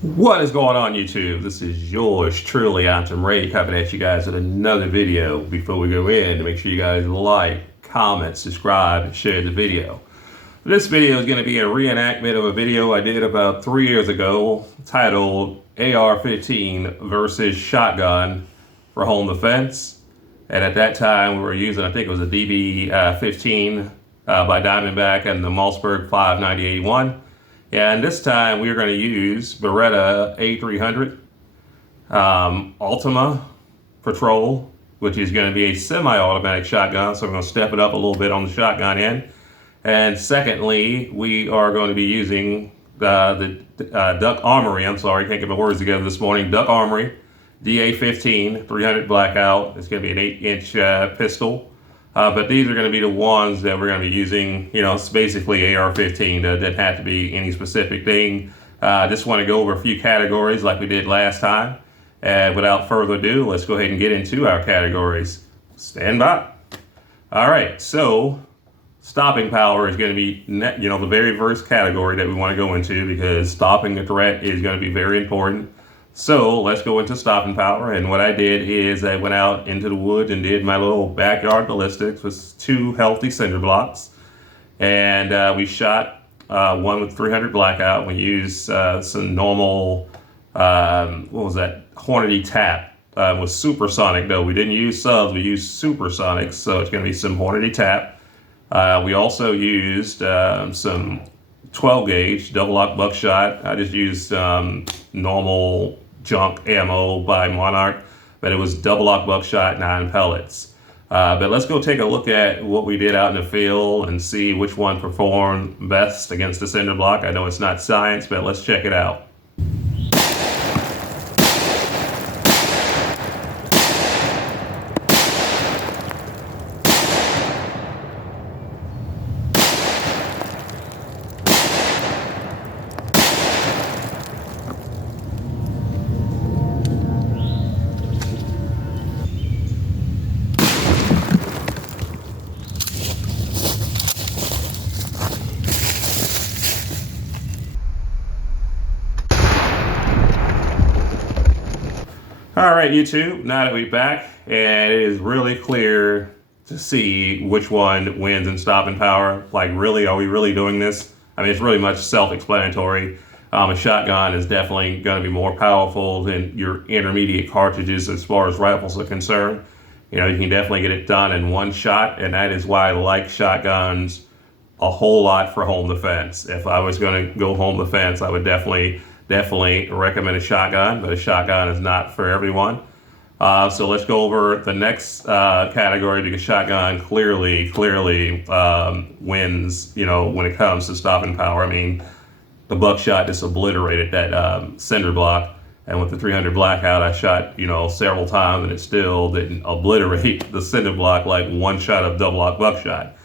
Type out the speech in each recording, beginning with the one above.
What is going on, YouTube? This is yours truly, ATUM-RE, coming at you guys with another video. Before we go in, make sure you guys like, comment, subscribe, and share the video. This video is going to be a reenactment of a video I did about 3 years ago titled AR-15 versus shotgun for home defense. And at that time, we were using, I think it was a DB-15 by Diamondback and the Mossberg 590-81. And this time we are going to use Beretta A300 Ultima Patrol, which is going to be a semi-automatic shotgun. So we're going to step it up a little bit on the shotgun end. And secondly, we are going to be using the Duck Armory. I'm sorry, can't get my words together this morning. Duck Armory DA15 300 blackout. It's going to be an 8-inch pistol. But these are going to be the ones that we're going to be using. You know, it's basically AR-15. That doesn't have to be any specific thing. Just want to go over a few categories like we did last time. And without further ado, let's go ahead and get into our categories. Stand by. All right, so stopping power is going to be, the very first category that we want to go into, because stopping the threat is going to be very important. So let's go into stopping power. And what I did is I went out into the woods and did my little backyard ballistics with 2 healthy cinder blocks. And we shot one with 300 blackout. We used some normal, Hornady tap. With supersonic though. We didn't use subs, we used supersonics. So it's going to be some Hornady tap. We also used some 12 gauge double lock buckshot. I just used normal junk ammo by Monarch, but it was double lock buckshot, 9 pellets. But let's go take a look at what we did out in the field and see which one performed best against the cinder block. I know it's not science, but let's check it out. All right, YouTube, now that we're back, and it is really clear to see which one wins in stopping power. Like, really, are we really doing this? I mean, it's really much self-explanatory. A shotgun is definitely going to be more powerful than your intermediate cartridges as far as rifles are concerned. You know, you can definitely get it done in one shot, and that is why I like shotguns a whole lot for home defense. If I was going to go home defense, I would definitely recommend a shotgun, but a shotgun is not for everyone. So let's go over the next category, because shotgun clearly wins, when it comes to stopping power. I mean, the buckshot just obliterated that cinder block, and with the 300 blackout, I shot, several times, and it still didn't obliterate the cinder block like one shot of double lock buckshot.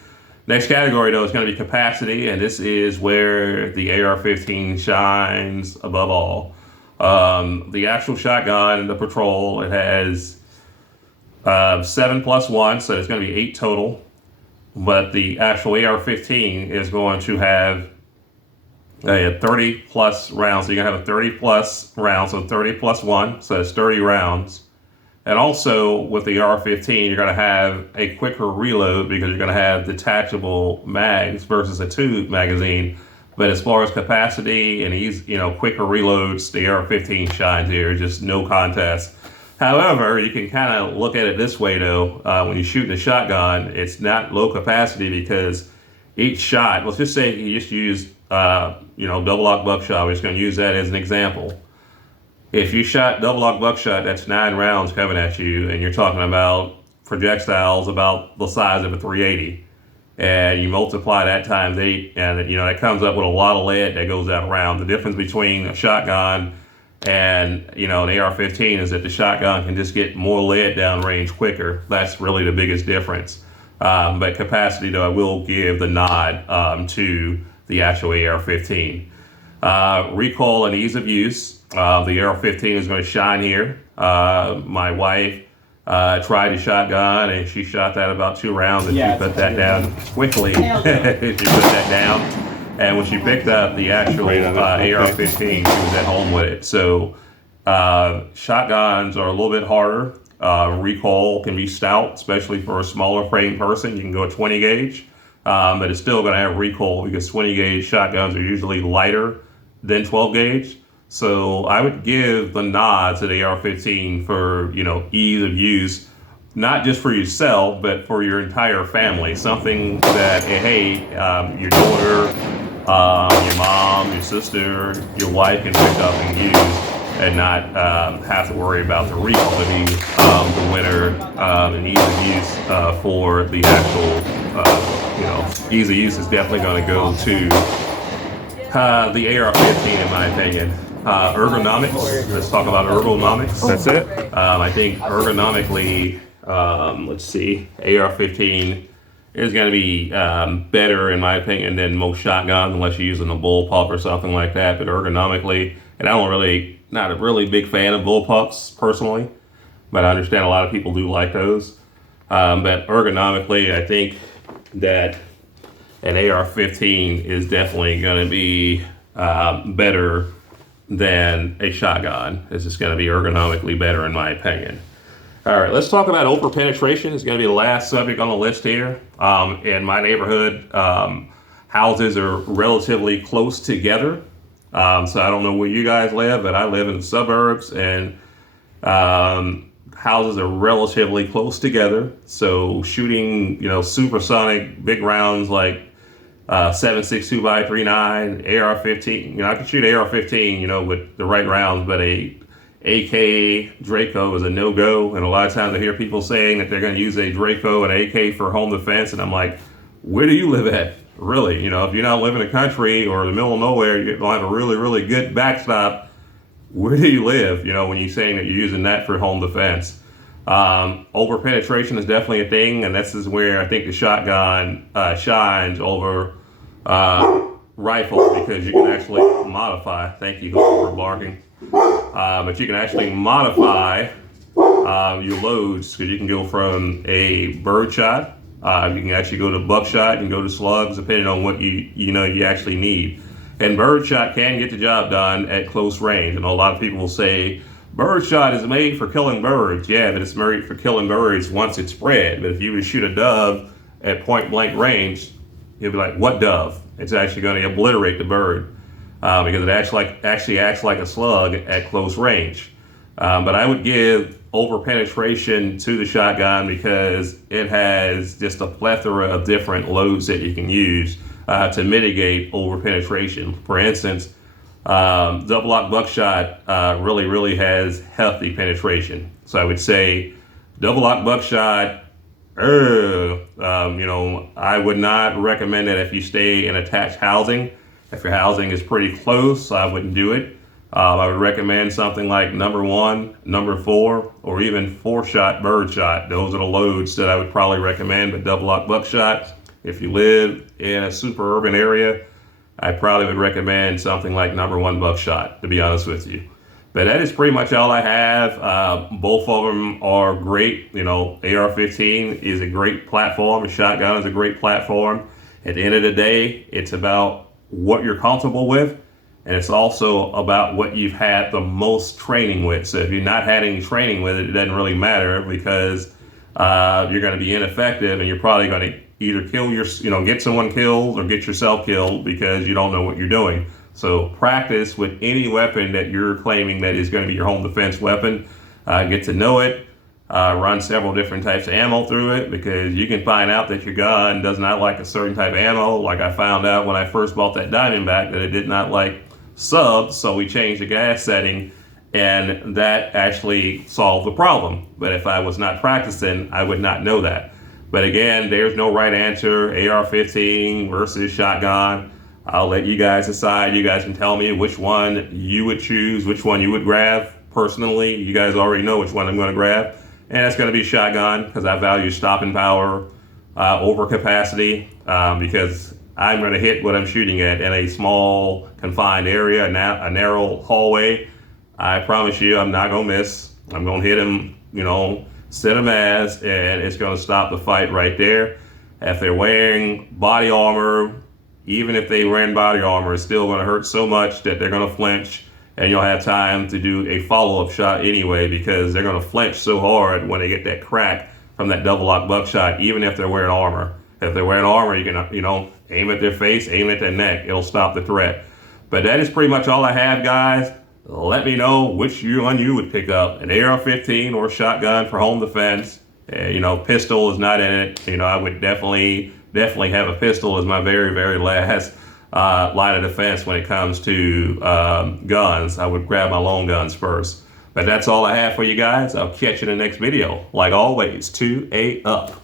Next category, though, is going to be capacity, and this is where the AR-15 shines above all. The actual shotgun, the Patrol, it has 7 plus 1, so it's going to be 8 total. But the actual AR-15 is going to have 30 plus rounds. So you're going to have a 30 plus rounds, so 30 plus 1, so it's 30 rounds. And also with the AR-15, you're going to have a quicker reload because you're going to have detachable mags versus a tube magazine. But as far as capacity and quicker reloads, the AR-15 shines here, just no contest. However, you can kind of look at it this way though. When you shoot the shotgun, it's not low capacity because each shot, let's just say you just use, double lock buckshot. We're just going to use that as an example. If you shot double lock buckshot, that's 9 rounds coming at you, and you're talking about projectiles about the size of a 380. And you multiply that times 8, and that comes up with a lot of lead that goes out around. The difference between a shotgun and an AR-15 is that the shotgun can just get more lead downrange quicker. That's really the biggest difference. But capacity, though, I will give the nod to the actual AR-15. Recoil and ease of use. The AR-15 is going to shine here. My wife tried a shotgun, and she shot that about 2 rounds, and she put that down quickly. She put that down. And when she picked up the actual AR-15, she was at home with it. So shotguns are a little bit harder. Recoil can be stout, especially for a smaller frame person. You can go 20 gauge, but it's still going to have recoil because 20 gauge shotguns are usually lighter than 12 gauge. So I would give the nod to the AR-15 for, ease of use, not just for yourself, but for your entire family. Something that, hey, your daughter, your mom, your sister, your wife can pick up and use and not have to worry about the recoil to be the winner, and ease of use for the actual, ease of use is definitely going to go to the AR-15 in my opinion. Ergonomics, let's talk about ergonomics. That's it. I think ergonomically, let's see, AR-15 is going to be better in my opinion than most shotguns unless you're using a bullpup or something like that. But ergonomically, and not a really big fan of bullpups personally, but I understand a lot of people do like those. But ergonomically, I think that an AR-15 is definitely going to be better than a shotgun. It's just going to be ergonomically better in my opinion. All right, let's talk about over penetration. It's going to be the last subject on the list here. In my neighborhood, houses are relatively close together. So I don't know where you guys live, but I live in the suburbs, and houses are relatively close together. So shooting, supersonic big rounds like 7.62 by 39, AR-15. I can shoot AR-15, with the right rounds, but a AK Draco is a no-go. And a lot of times I hear people saying that they're going to use a Draco and AK for home defense, and I'm like, where do you live at? Really, if you're not living in the country or the middle of nowhere, you don't have a really, really good backstop. Where do you live? When you're saying that you're using that for home defense. Over penetration is definitely a thing, and this is where I think the shotgun shines over rifle, because you can actually modify. Thank you for barking. But you can actually modify your loads, because you can go from a bird shot. You can actually go to buckshot, you can go to slugs, depending on what you actually need. And birdshot can get the job done at close range. And a lot of people will say, birdshot is made for killing birds. Yeah, but it's made for killing birds once it's spread. But if you would shoot a dove at point blank range, you'll be like, what dove? It's actually going to obliterate the bird because it actually acts like a slug at close range. But I would give over penetration to the shotgun because it has just a plethora of different loads that you can use to mitigate over penetration. For instance, double lock buckshot really has healthy penetration. So I would say double lock buckshot, I would not recommend it if you stay in attached housing. If your housing is pretty close, I wouldn't do it. I would recommend something like number 1, number 4, or even 4-shot birdshot. Those are the loads that I would probably recommend. But double lock buckshot, if you live in a super urban area, I probably would recommend something like number 1 buckshot, to be honest with you. But that is pretty much all I have. Both of them are great. AR-15 is a great platform. A shotgun is a great platform. At the end of the day, it's about what you're comfortable with. And it's also about what you've had the most training with. So if you've not had any training with it, it doesn't really matter because you're going to be ineffective, and you're probably going to either get someone killed or get yourself killed because you don't know what you're doing. So practice with any weapon that you're claiming that is going to be your home defense weapon. Get to know it. Run several different types of ammo through it, because you can find out that your gun does not like a certain type of ammo. Like I found out when I first bought that Diamondback that it did not like subs, so we changed the gas setting, and that actually solved the problem. But if I was not practicing, I would not know that. But again, there's no right answer. AR-15 versus shotgun. I'll let you guys decide. You guys can tell me which one you would choose, which one you would grab. Personally, you guys already know which one I'm going to grab, and it's going to be shotgun because I value stopping power over capacity, because I'm going to hit what I'm shooting at in a small confined area, a narrow hallway. I promise you I'm not going to miss. I'm going to hit him, set him as, and it's going to stop the fight right there. If they're wearing body armor, even if they wearing body armor, it's still going to hurt so much that they're going to flinch, and you'll have time to do a follow-up shot anyway, because they're going to flinch so hard when they get that crack from that double lock buckshot, even if they're wearing armor. If they're wearing armor, you can, aim at their face, aim at their neck. It'll stop the threat. But that is pretty much all I have, guys. Let me know which one you would pick up, an AR-15 or a shotgun for home defense. Pistol is not in it. I would definitely have a pistol as my very, very last line of defense when it comes to guns. I would grab my long guns first. But that's all I have for you guys. I'll catch you in the next video. Like always, 2A up.